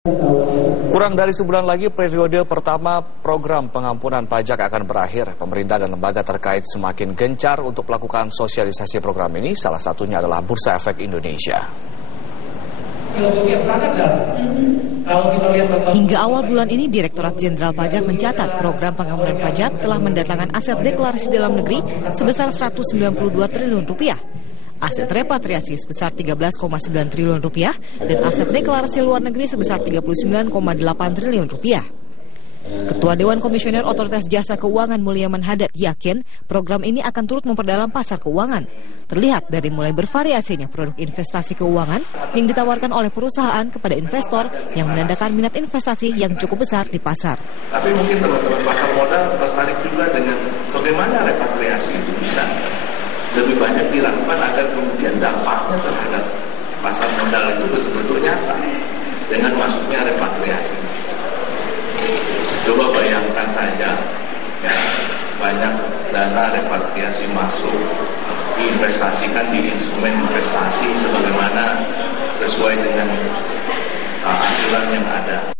Kurang dari sebulan lagi periode pertama program pengampunan pajak akan berakhir. Pemerintah dan lembaga terkait semakin gencar untuk melakukan sosialisasi program ini. Salah satunya adalah Bursa Efek Indonesia. Hingga awal bulan ini, Direktorat Jenderal Pajak mencatat program pengampunan pajak telah mendatangkan aset deklarasi dalam negeri sebesar Rp192 triliun. Aset repatriasi sebesar Rp13,9 triliun dan aset deklarasi luar negeri sebesar Rp39,8 triliun. Ketua Dewan Komisioner Otoritas Jasa Keuangan Mulyaman Hadad yakin program ini akan turut memperdalam pasar keuangan. Terlihat dari mulai bervariasinya produk investasi keuangan yang ditawarkan oleh perusahaan kepada investor yang menandakan minat investasi yang cukup besar di pasar. Tapi mungkin teman-teman pasar modal tertarik juga dengan bagaimana repatriasi itu bisa lebih banyak dilakukan agar kemudian dampaknya terhadap pasar modal itu betul-betul nyata dengan masuknya repatriasi. Coba bayangkan saja, ya, banyak dana repatriasi masuk diinvestasikan di instrumen investasi sebagaimana sesuai dengan aturan yang ada.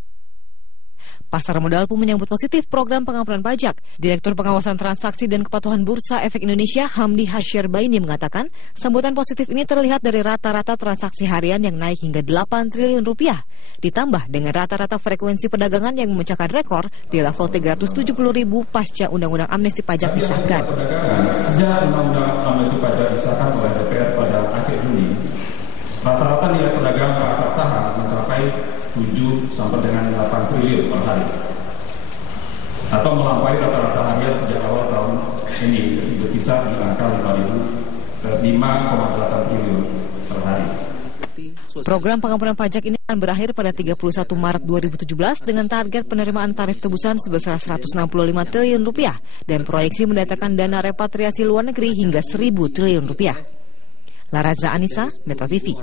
Pasar modal pun menyambut positif program pengampunan pajak. Direktur Pengawasan Transaksi dan Kepatuhan Bursa Efek Indonesia, Hamdi Hasyirbaini, mengatakan sambutan positif ini terlihat dari rata-rata transaksi harian yang naik hingga Rp8 triliun, ditambah dengan rata-rata frekuensi perdagangan yang memecahkan rekor di level 370.000 pasca Undang-Undang Amnesti Pajak disahkan. Sejak Undang-Undang Amnesti Pajak disahkan oleh DPR pada akhir Juni, rata-rata nilai perdagangan pasar saham mencapai 7 sampai dengan 8 triliun per hari, atau melampaui rata-rata harian sejak awal tahun ini, berkisar di angka 5,8 triliun per hari. Program pengampunan pajak ini akan berakhir pada 31 Maret 2017 dengan target penerimaan tarif tebusan sebesar Rp165 triliun dan proyeksi mendatangkan dana repatriasi luar negeri hingga Rp1.000 triliun. Laraza Anissa, Metro TV.